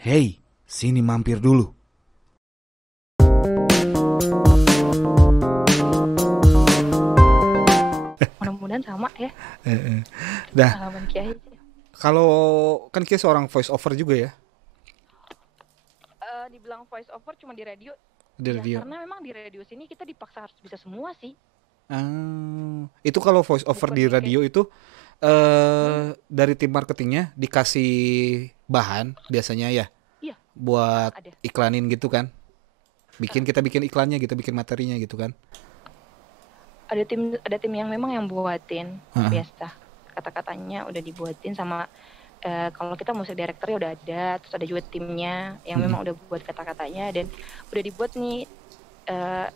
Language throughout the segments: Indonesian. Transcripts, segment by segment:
Hei, sini mampir dulu. Mudah-mudahan sama ya Dah, pengalaman Kiai. kalau kan Kia seorang voice over juga ya Dibilang voice over cuma di radio, di ya radio. karena memang di radio sini kita dipaksa harus bisa semua sih. Itu kalau voice over di Bukannya kayak radio itu hmm, dari tim marketingnya dikasih bahan biasanya ya iya buat ada. iklanin gitu kan. Uh, Kita bikin iklannya gitu, bikin materinya gitu kan. ada tim yang memang yang buatin Heeh. biasa kata-katanya udah dibuatin sama kalau kita musik director ya udah ada, terus ada juga timnya yang Mm-mm. memang udah buat kata-katanya dan udah dibuat nih eh,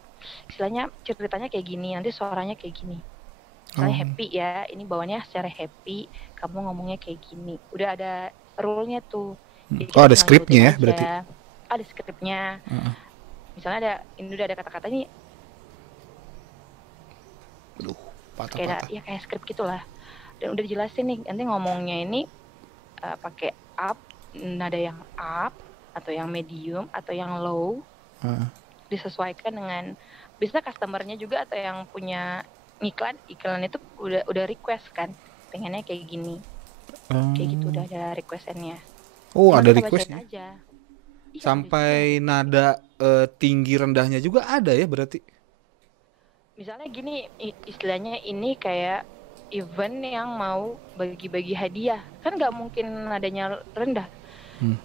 istilahnya ceritanya kayak gini, nanti suaranya kayak gini. Misalnya Oh. happy ya, ini bawahnya secara happy, kamu ngomongnya kayak gini. Udah ada rule-nya tuh. Jadi Oh, kita ada tinggal ngikutin skripnya ya aja. berarti. Ada skripnya. Heeh. Misalnya ini udah ada kata-kata nih Aduh, kayak patah-patah. ya kayak skrip gitulah. Dan udah dijelasin nih, nanti ngomongnya ini pakai up, nada yang up atau yang medium atau yang low, Heeh. disesuaikan dengan bisa customernya juga atau yang punya iklan itu udah request kan, pengennya kayak gini. Kayak gitu Oh. udah ada requestannya. Oh, Tinggal ada kita bacain requestnya. aja. Iya ada juga. Sampai nada tinggi rendahnya juga ada ya berarti. Misalnya gini, istilahnya ini kayak event yang mau bagi-bagi hadiah. Kan nggak mungkin nadanya rendah. Hmm.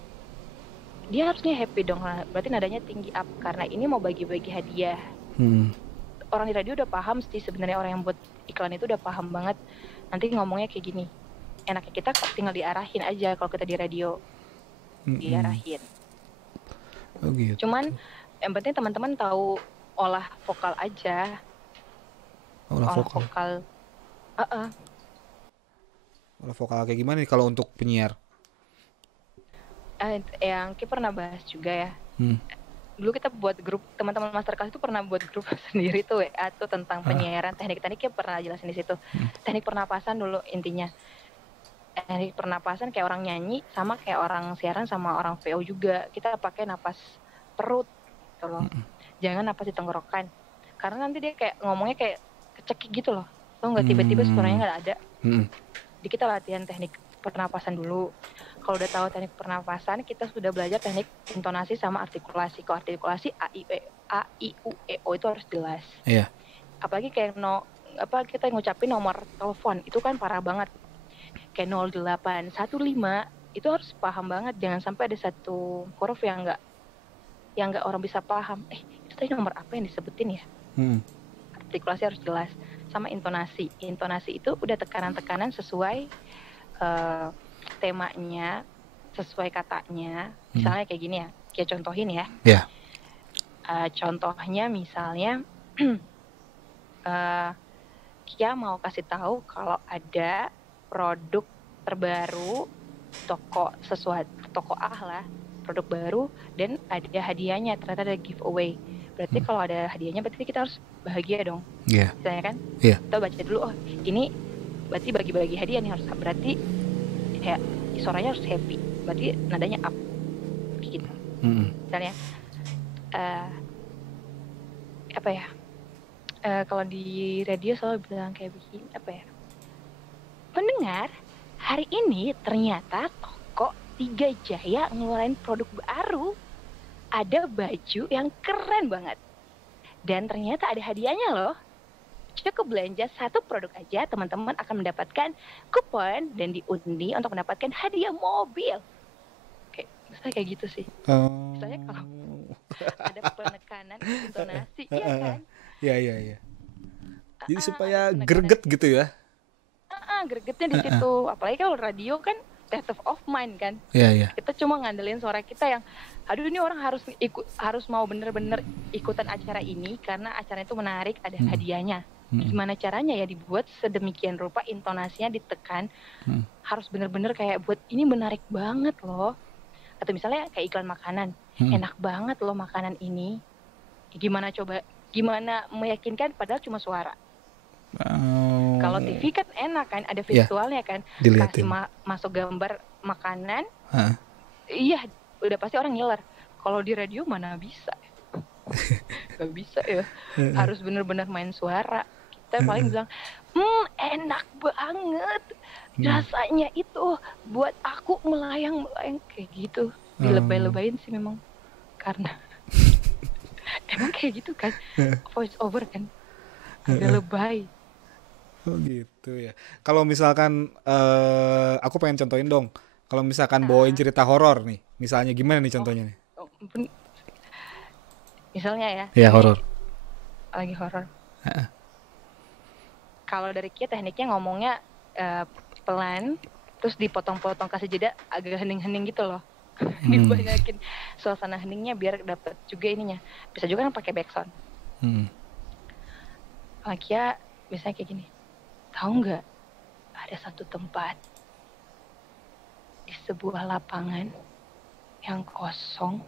Dia harusnya happy dong. Berarti nadanya tinggi up. Karena ini mau bagi-bagi hadiah. Hmm. Orang di radio udah paham sih sebenarnya, orang yang buat iklan itu udah paham banget. Nanti ngomongnya kayak gini. Enaknya kita tinggal diarahin aja kalau kita di radio. Mm-mm. Diarahin. Oh gitu. Cuman yang penting teman-teman tahu olah vokal aja. Olah Olah vokal. vokal. Olah vokal kayak gimana nih kalau untuk penyiar? Yang kita pernah bahas juga ya. Hmm. Dulu kita buat grup, teman-teman masterclass itu pernah buat grup sendiri tuh WA tuh tentang Ah. penyiaran, teknik-tekniknya pernah jelasin di situ. Teknik pernapasan dulu intinya. Teknik pernapasan kayak orang nyanyi sama kayak orang siaran sama orang VO juga. Kita pakai napas perut gitu loh. Jangan napas di tenggorokan. Karena nanti dia kayak ngomongnya kayak kecekik gitu loh. Lo nggak tiba-tiba suaranya nggak ada. Hmm. Jadi kita latihan teknik pernapasan dulu. Kalau udah tahu teknik pernapasan, kita sudah belajar teknik intonasi sama artikulasi. Kalau artikulasi A, I, U, E, O itu harus jelas. Iya. Apalagi kayak kita ngucapin nomor telepon, itu kan parah banget. Kayak 0815 itu harus paham banget. Jangan sampai ada satu huruf yang nggak orang bisa paham. Itu tadi nomor apa yang disebutin ya? Hmm. Artikulasi harus jelas. Sama intonasi. Intonasi itu udah tekanan-tekanan sesuai temanya, sesuai katanya. Misalnya kayak gini ya, kayak contohin ya. Ya. Contohnya misalnya Kia mau kasih tahu kalau ada produk terbaru toko A lah, produk baru dan ada hadiahnya, ternyata ada giveaway. Berarti kalau ada hadiahnya berarti kita harus bahagia dong. Iya. Misalnya kan? Iya. Kita baca dulu, oh ini berarti bagi-bagi hadiah nih, harus berarti ya suaranya harus happy, berarti nadanya up gitu. Misalnya apa ya, kalau di radio selalu bilang kayak begini, apa ya, pendengar hari ini ternyata toko Tiga Jaya ngeluarin produk baru, ada baju yang keren banget dan ternyata ada hadiahnya loh. Cukup belanja satu produk aja, teman-teman akan mendapatkan kupon dan diundi untuk mendapatkan hadiah mobil. Kayak gitu sih. Misalnya kalau ada penekanan intonasi, iya kan? Iya. Jadi supaya Ada greget gitu ya. Gregetnya di situ. Apalagi kalau radio kan state of mind kan. Iya. Kita cuma ngandelin suara kita yang, aduh ini orang harus mau bener-bener ikutan acara ini karena acara itu menarik, ada hadiahnya. Gimana caranya ya dibuat sedemikian rupa, intonasinya ditekan, harus bener-bener kayak buat ini menarik banget loh. Atau misalnya kayak iklan makanan, enak banget loh makanan ini. Gimana meyakinkan padahal cuma suara. Kalau TV kan enak kan, ada visualnya kan, dilihatin. kasih masuk gambar makanan. Iya, udah pasti orang ngiler. Kalau di radio mana bisa? Gak bisa ya. Harus bener-bener main suara. Kita paling bilang, enak banget. Rasanya itu buat aku melayang-melayang kayak gitu. Dilebay-lebayin sih memang. Karena emang kayak gitu kan. Voice over kan. Agak lebay. Oh gitu ya. Kalau misalkan aku pengen contohin dong. Kalau misalkan bawain cerita horor nih, misalnya gimana nih contohnya nih? Misalnya ya. Ya horor. Lagi horor. Kalau dari kita tekniknya ngomongnya pelan, terus dipotong-potong kasih jeda agak hening-hening gitu loh. Dibanyakin suasana heningnya biar dapat juga ininya. Bisa juga kan pakai backsound. Kia misalnya kayak gini. Tahu nggak? Ada satu tempat di sebuah lapangan yang kosong.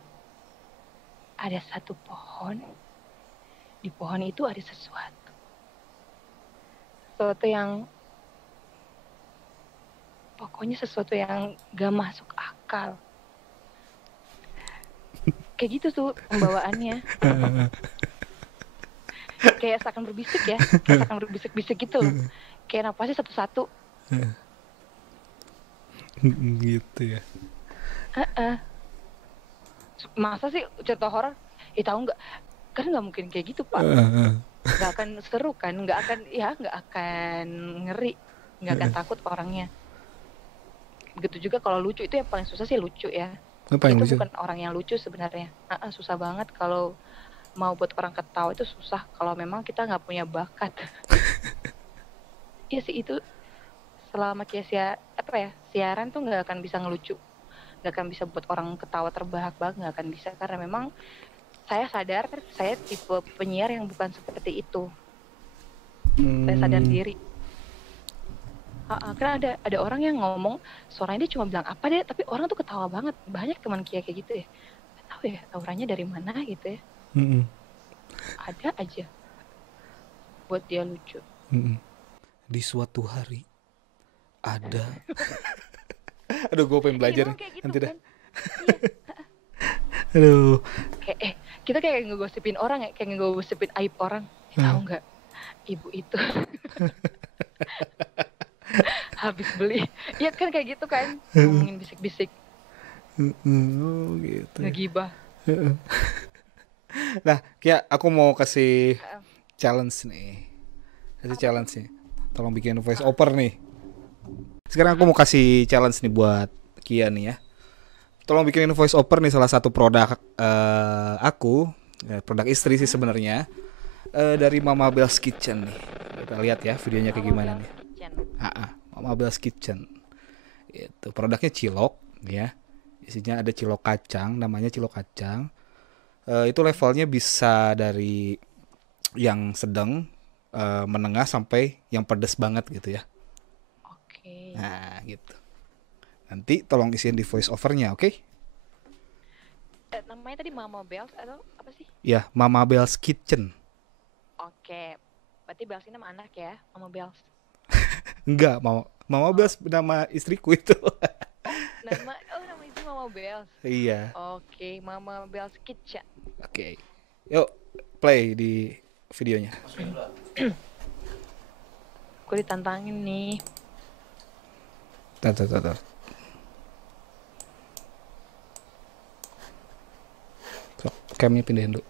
Ada satu pohon. Di pohon itu ada sesuatu. Sesuatu yang pokoknya sesuatu yang gak masuk akal. Kayak gitu tuh pembawaannya. Kayak seakan berbisik ya. Kayak seakan berbisik-bisik gitu loh. Kayak napasnya satu-satu. Gitu ya. Masa sih cerita horor? Tahu nggak? Kan nggak mungkin kayak gitu, Pak. Nggak akan seru kan? Nggak akan ngeri. Nggak akan takut orangnya. Begitu juga kalau lucu, itu yang paling susah sih lucu ya. Itu lucu? Bukan orang yang lucu sebenarnya. Susah banget kalau mau buat orang ketawa itu susah kalau memang kita nggak punya bakat. Iya sih, itu selama kayak siaran tuh nggak akan bisa ngelucu, nggak akan bisa buat orang ketawa terbahak-bahak, nggak akan bisa karena memang saya sadar saya tipe penyiar yang bukan seperti itu. Saya sadar diri. Karena ada orang yang ngomong suaranya dia cuma bilang apa deh, tapi orang tuh ketawa banget. Banyak teman kayak gitu ya. Nggak tahu ya auranya dari mana gitu ya. Ada aja buat dia lucu. Di suatu hari ada. Aduh, gue pengen belajar nih. Gitu, nanti dah. Aduh. Kayak kita kayak ngegosipin orang ya, kayak ngegosipin aib orang. Tahu nggak? Ibu itu habis beli. Iya kan kayak gitu kan. Ngomongin bisik-bisik. Gitu. Ngegibah. Nah, Kia, aku mau kasih challenge nih. Challenge nih. Tolong bikin voice over nih. Sekarang aku mau kasih challenge nih buat Kia nih ya. Tolong bikinin voice over nih salah satu produk aku, produk istri sih sebenarnya, dari Mama Bell's Kitchen nih. Kita lihat ya videonya kayak gimana nih. Mama Bell's Kitchen. Itu produknya cilok ya. Isinya ada cilok kacang, namanya cilok kacang. Itu levelnya bisa dari yang sedang, menengah sampai yang pedas banget gitu ya. Oke. Nah gitu. Nanti tolong isiin di voice overnya, oke? Namanya tadi Mama Bell's atau apa sih? Ya, Mama Bell's Kitchen. Oke. Berarti Bell's ini nama anak ya, Mama Bell's. Enggak, Mama Bell's nama istriku itu. Nama istri Mama Bell's. Iya. Oke, Mama Bell's Kitchen. Oke. Yuk, play di videonya. Gue ditantangin nih. Tar. Camnya pindahin dulu.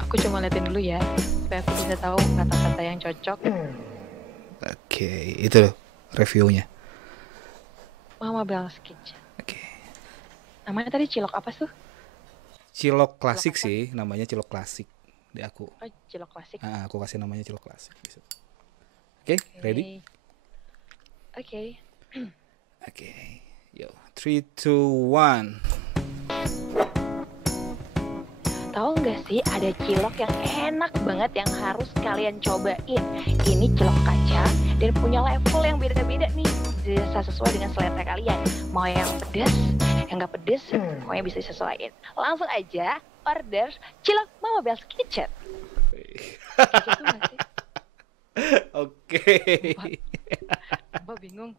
Aku cuma liatin dulu ya, supaya aku bisa tahu kata-kata yang cocok. Oke, itu loh reviewnya. Mama Bell's Kitchen. Oke. Namanya tadi cilok apa tuh? Cilok klasik sih, namanya cilok klasik di aku. Oh, cilok klasik. Aku kasih namanya cilok klasik. Oke, ready? Oke. Oke. Yo, 3, 2, 1. Tahu nggak sih ada cilok yang enak banget yang harus kalian cobain. Ini cilok kacang dan punya level yang beda-beda nih. Bisa sesuai dengan selera kalian. Mau yang pedas, yang nggak pedas, pokoknya bisa disesuaikan. Langsung aja order cilok Mama Bel's Kitchen. Gitu nggak sih? Oke. Mbak bingung.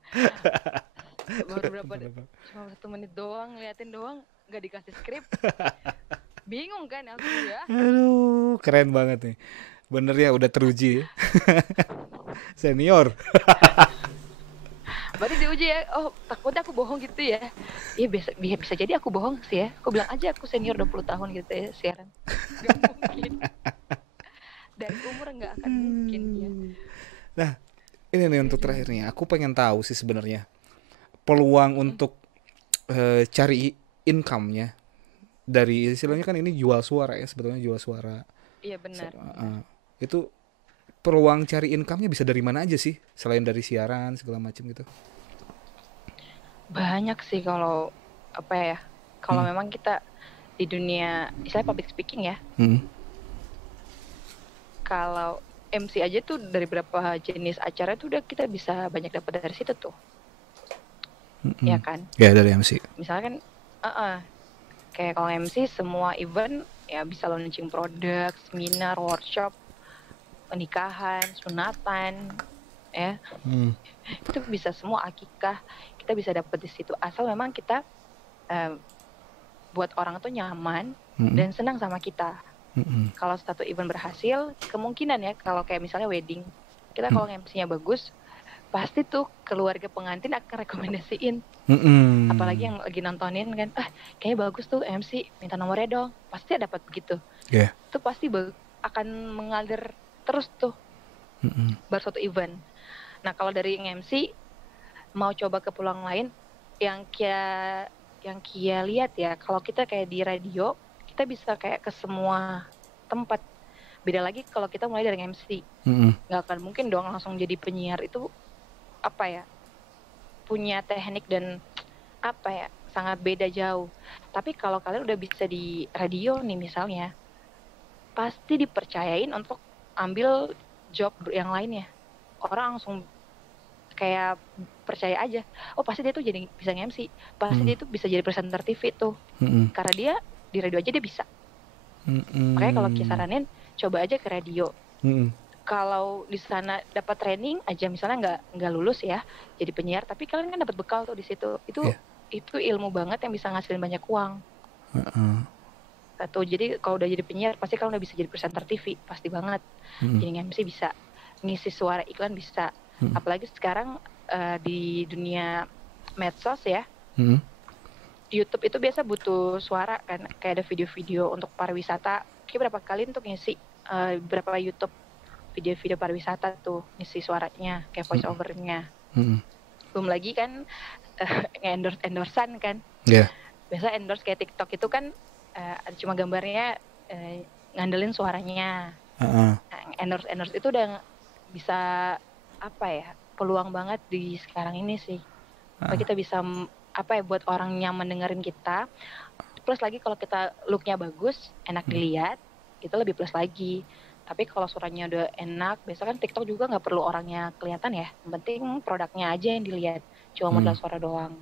Baru cuma 1 menit doang, liatin doang, nggak dikasih skrip. Bingung kan aku ya? Aduh, keren banget nih. Bener ya, udah teruji ya. Senior. Berarti diuji ya. Oh, takutnya aku bohong gitu ya. Iya, bisa jadi aku bohong sih ya. Aku bilang aja aku senior 20 tahun gitu ya siaran. Gak mungkin. Dari umur nggak akan mungkin ya. Nah, ini nih untuk terakhirnya. Aku pengen tahu sih sebenarnya peluang untuk cari income-nya dari istilahnya kan ini jual suara ya, sebetulnya jual suara. Iya benar. Itu peluang cari income-nya bisa dari mana aja sih selain dari siaran segala macam gitu? Banyak sih kalau apa ya? Kalau memang kita di dunia misalnya public speaking ya. Kalau MC aja tuh dari berapa jenis acara tuh udah kita bisa banyak dapat dari situ tuh. Ya kan? Ya dari MC. Misalkan kayak kalau MC semua event ya bisa launching produk, seminar, workshop, pernikahan, sunatan, ya. Itu bisa semua akikah kita bisa dapat di situ asal memang kita buat orang tuh nyaman dan senang sama kita. Kalau satu event berhasil, kemungkinan ya kalau kayak misalnya wedding, kita kalau MC-nya bagus, pasti tuh keluarga pengantin akan rekomendasiin. Apalagi yang lagi nontonin kan, kayaknya bagus tuh MC, minta nomornya dong. Pasti dapat begitu. Itu pasti akan mengalir terus tuh baru satu event. Nah kalau dari MC mau coba ke peluang lain, yang Kia lihat ya, kalau kita kayak di radio, kita bisa kayak ke semua tempat. Beda lagi kalau kita mulai dari MC, nggak akan mungkin dong langsung jadi penyiar. Itu apa ya, punya teknik dan apa ya, sangat beda jauh. Tapi kalau kalian udah bisa di radio nih misalnya, pasti dipercayain untuk ambil job yang lainnya. Orang langsung kayak percaya aja, oh pasti dia tuh jadi bisa nge-MC, pasti dia tuh bisa jadi presenter TV tuh, karena dia di radio aja dia bisa. Makanya kalau kisaranin, coba aja ke radio. Kalau di sana dapat training aja, misalnya nggak lulus ya jadi penyiar, tapi kalian kan dapat bekal tuh di situ. Itu ilmu banget yang bisa ngasilin banyak uang. Tuh, jadi kalau udah jadi penyiar pasti kalian udah bisa jadi presenter TV, pasti banget. Jadi MC bisa, ngisi suara iklan bisa. Apalagi sekarang di dunia medsos ya, YouTube itu biasa butuh suara kan, kayak ada video-video untuk pariwisata. Kayak berapa kali untuk ngisi berapa YouTube video-video pariwisata tuh, ngisi suaranya kayak voice overnya. Belum lagi kan endorse-endorsean kan. Biasa endorse kayak TikTok itu kan cuma gambarnya, ngandelin suaranya. Endorse itu udah bisa apa ya, peluang banget di sekarang ini sih. Kita bisa apa ya, buat orang nyaman dengerin kita. Plus lagi kalau kita looknya bagus, enak dilihat, itu lebih plus lagi. Tapi kalau suaranya udah enak, biasa kan TikTok juga nggak perlu orangnya kelihatan ya. Yang penting produknya aja yang dilihat, cuma modal suara doang.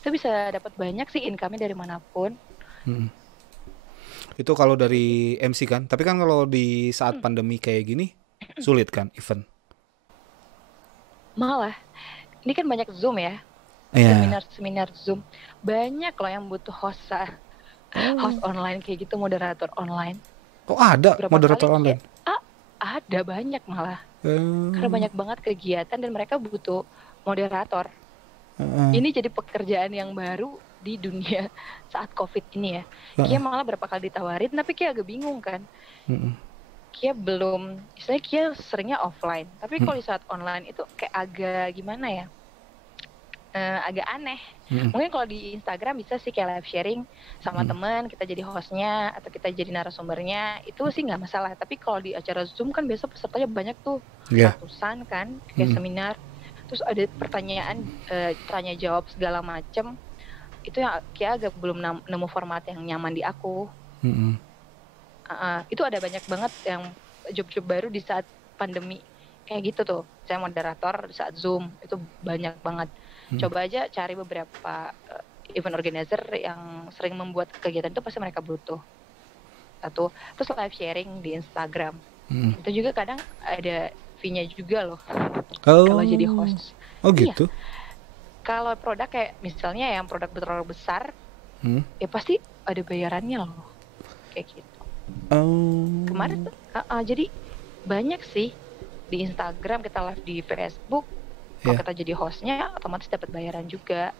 Itu bisa dapat banyak sih income-nya dari manapun. Itu kalau dari MC kan. Tapi kan kalau di saat pandemi kayak gini sulit kan event. Malah, ini kan banyak Zoom ya, seminar Zoom. Banyak loh yang butuh host online kayak gitu, moderator online. Oh ada moderator online? Ada banyak malah. Karena banyak banget kegiatan dan mereka butuh moderator. Ini jadi pekerjaan yang baru di dunia saat COVID ini ya. Kia malah berapa kali ditawarin, tapi Kia agak bingung kan. Kia belum, istilahnya Kia seringnya offline, tapi kalau di saat online itu kayak agak gimana ya, agak aneh. Mungkin kalau di Instagram bisa sih kayak live sharing sama teman, kita jadi hostnya atau kita jadi narasumbernya, itu sih nggak masalah. Tapi kalau di acara Zoom kan biasa pesertanya banyak tuh, ratusan kan, kayak seminar, terus ada pertanyaan, tanya jawab segala macem. Itu yang Kia agak belum nemu format yang nyaman di aku. Itu ada banyak banget yang job-job baru di saat pandemi kayak gitu tuh. Saya moderator di saat Zoom itu banyak banget. Coba aja cari beberapa event organizer yang sering membuat kegiatan itu, pasti mereka butuh. Satu, terus live sharing di Instagram. Itu juga kadang ada fee-nya juga loh. Kalau jadi host. Oh gitu. Kalau produk kayak misalnya yang produk terlalu besar, ya pasti ada bayarannya loh. Kayak gitu. Kemarin tuh, jadi banyak sih di Instagram, kita live di Facebook. Kalau kita jadi hostnya, otomatis dapat bayaran juga.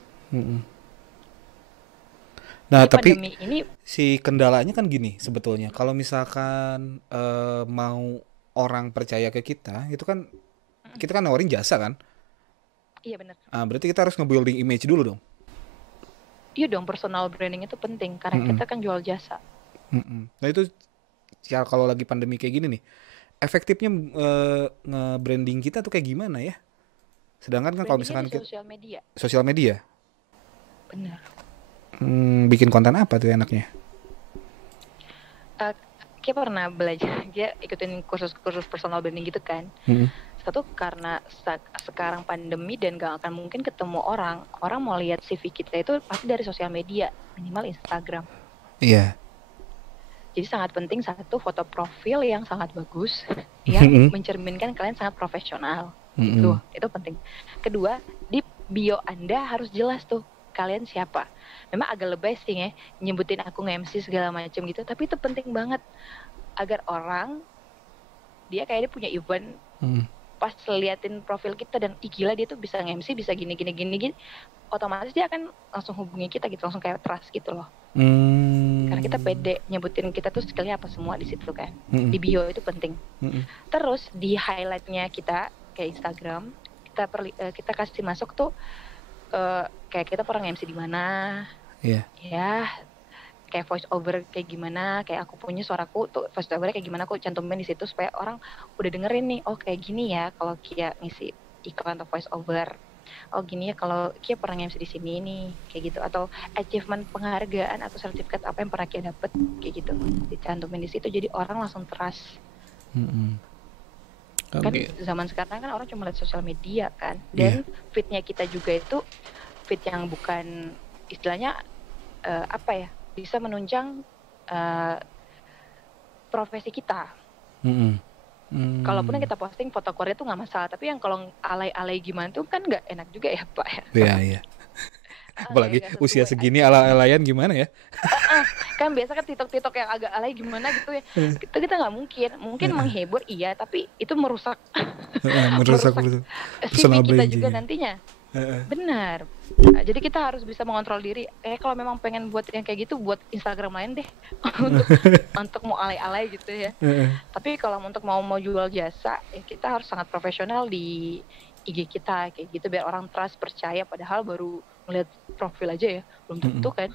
Nah, jadi tapi ini si kendalanya kan gini sebetulnya. Kalau misalkan mau orang percaya ke kita, itu kan kita kan nawarin jasa kan? Iya benar. Berarti kita harus nge-building image dulu dong. Iya dong, personal branding itu penting karena kita kan jual jasa. Nah itu ya kalau lagi pandemi kayak gini nih, efektifnya nge-branding kita tuh kayak gimana ya? Sedangkan kan kalau misalkan sosial media. Sosial media. Benar. Bikin konten apa tuh enaknya? Kayak pernah belajar, dia ikutin kursus-kursus personal branding gitu kan. Satu, karena sekarang pandemi dan gak akan mungkin ketemu orang mau lihat CV kita itu pasti dari sosial media, minimal Instagram. Iya. Jadi sangat penting satu, foto profil yang sangat bagus, yang mencerminkan kalian sangat profesional. Itu penting. Kedua, di bio Anda harus jelas tuh kalian siapa. Memang agak lebay sih ya nyebutin aku nge-MC segala macam gitu, tapi itu penting banget agar orang dia kayak dia punya event, pas liatin profil kita dan gila dia tuh bisa nge-MC, bisa gini, otomatis dia akan langsung hubungi kita gitu, langsung kayak trust gitu loh. Karena kita pede nyebutin kita tuh skillnya apa semua di situ kan. Di bio itu penting. Terus di highlightnya kita kayak Instagram, kita kasih masuk tuh kayak kita pernah MC di mana, ya kayak voice over kayak gimana, kayak aku punya suaraku tuh voice over kayak gimana, aku cantumin di situ supaya orang udah dengerin nih, oh kayak gini ya kalau Kia ngisi iklan atau voice over, oh gini ya kalau Kia pernah MC di sini nih, kayak gitu, atau achievement penghargaan atau sertifikat apa yang pernah Kia dapet kayak gitu, dicantumin di situ jadi orang langsung trust. Kan zaman sekarang kan orang cuma lihat sosial media kan, dan feednya kita juga itu feed yang bukan istilahnya bisa menunjang profesi kita. Kalaupun yang kita posting foto keluarga tuh nggak masalah, tapi yang kalau alay-alay gimana tuh kan nggak enak juga ya Pak ya. Iya. Apalagi usia segini ala-alayan gimana ya? Kan biasa kan TikTok yang agak alay gimana gitu ya. Kita nggak mungkin menghibur iya, tapi itu merusak CV kita juga nantinya. Benar. Jadi kita harus bisa mengontrol diri. Kalau memang pengen buat yang kayak gitu, buat Instagram lain deh untuk mau alay-alay gitu ya. Tapi kalau untuk mau jual jasa, kita harus sangat profesional di IG kita kayak gitu biar orang trust, percaya. Padahal baru melihat profil aja ya, belum tentu kan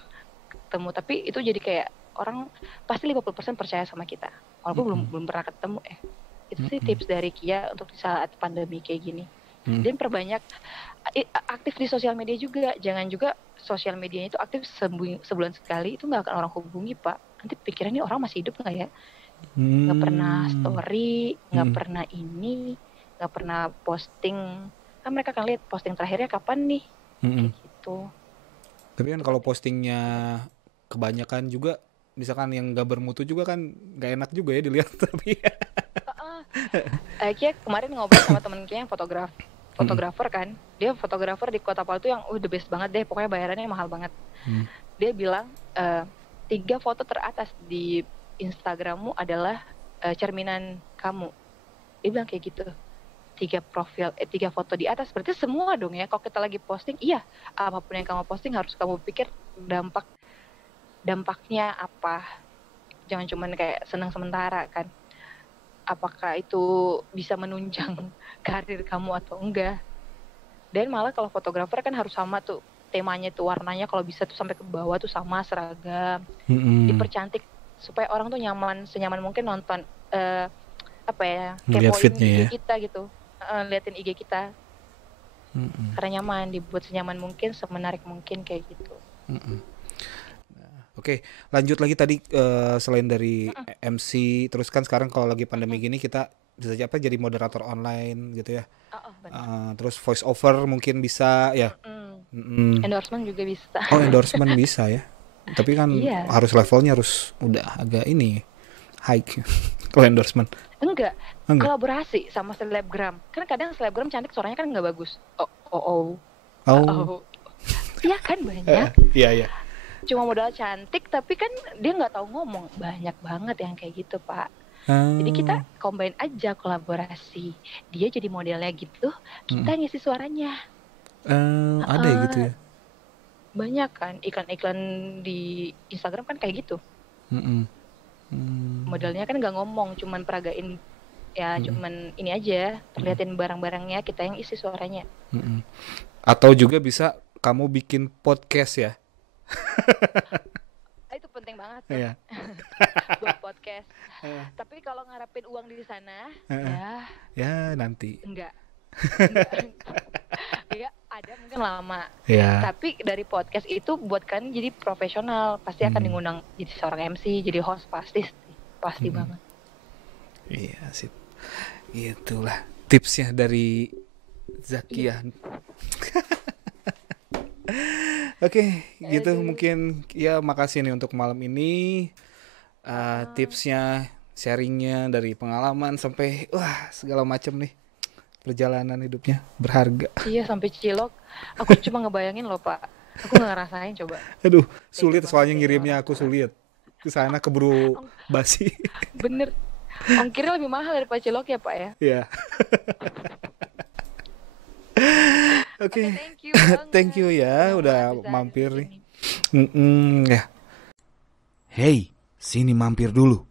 ketemu. Tapi itu jadi kayak orang pasti 50% percaya sama kita. Walaupun belum pernah ketemu. Itu sih tips dari Kia untuk saat pandemi kayak gini. Dan perbanyak aktif di sosial media juga. Jangan juga sosial medianya itu aktif sebulan sekali, itu nggak akan orang hubungi Pak. Nanti pikirannya orang masih hidup nggak ya, nggak pernah story, nggak pernah ini, nggak pernah posting. Kan mereka akan lihat posting terakhirnya kapan nih, kayak gitu. Tapi kan kalau postingnya kebanyakan juga, misalkan yang nggak bermutu juga kan nggak enak juga ya dilihat. Tapi Kia kemarin ngobrol sama temen Kia yang fotografer kan, dia fotografer di Kota Palu tuh yang the best banget deh, pokoknya bayarannya mahal banget. Dia bilang 3 foto teratas di Instagrammu adalah cerminan kamu. Dia bilang kayak gitu. 3 foto di atas berarti semua dong ya. Kalau kita lagi posting, iya, apapun yang kamu posting harus kamu pikir dampaknya apa. Jangan cuma kayak senang sementara kan. Apakah itu bisa menunjang karir kamu atau enggak. Dan malah kalau fotografer kan harus sama tuh temanya tuh, warnanya kalau bisa tuh sampai ke bawah tuh sama, seragam. Dipercantik supaya orang tuh senyaman mungkin nonton kepoin IG kita gitu, liatin IG kita. Karena nyaman, dibuat senyaman mungkin, semenarik mungkin kayak gitu. Oke, lanjut lagi tadi selain dari MC, terus kan sekarang kalau lagi pandemi gini kita bisa apa jadi moderator online gitu ya. Oh, benar. Terus voice over mungkin bisa ya. Mm-mm. Endorsement juga bisa. Oh, endorsement bisa ya. Tapi kan Iya. harus levelnya harus udah agak ini high kalau endorsement. Enggak, Enggak. kolaborasi sama selebgram. Kan kadang selebgram cantik suaranya kan nggak bagus. Oh. Oh. Iya kan banyak. Iya, iya. Cuma modal cantik tapi kan dia nggak tahu ngomong. Banyak banget yang kayak gitu, Pak. Jadi kita combine aja kolaborasi. Dia jadi modelnya gitu, kita ngisi suaranya. Ada ya gitu ya. Banyak kan iklan-iklan di Instagram kan kayak gitu. Modelnya kan nggak ngomong, cuman peragain ya, cuman ini aja, terlihatin barang-barangnya, kita yang isi suaranya. Atau juga bisa kamu bikin podcast ya. Itu penting banget tuh. Iya. Buat podcast. Tapi kalau ngarepin uang di sana, ya nanti. enggak. Ya ada mungkin lama. Ya. Tapi dari podcast itu buat kan jadi profesional, pasti akan diundang jadi seorang MC, jadi host pasti banget. Iya sih. Itulah tipsnya dari Zakiah. Oke, gitu mungkin ya, makasih nih untuk malam ini. Tipsnya, sharingnya dari pengalaman sampai segala macam nih, perjalanan hidupnya berharga. Iya, sampai Cilok. Aku cuma ngebayangin loh, Pak. Aku nggak ngerasain coba. Aduh, sulit soalnya ngirimnya, aku sulit. Ke sana keburu basi. Bener. Ongkirnya lebih mahal daripada Cilok ya, Pak ya? Iya. Oke. Thank you banget. Thank you ya udah mampir nih. Ya. Hey, sini mampir dulu.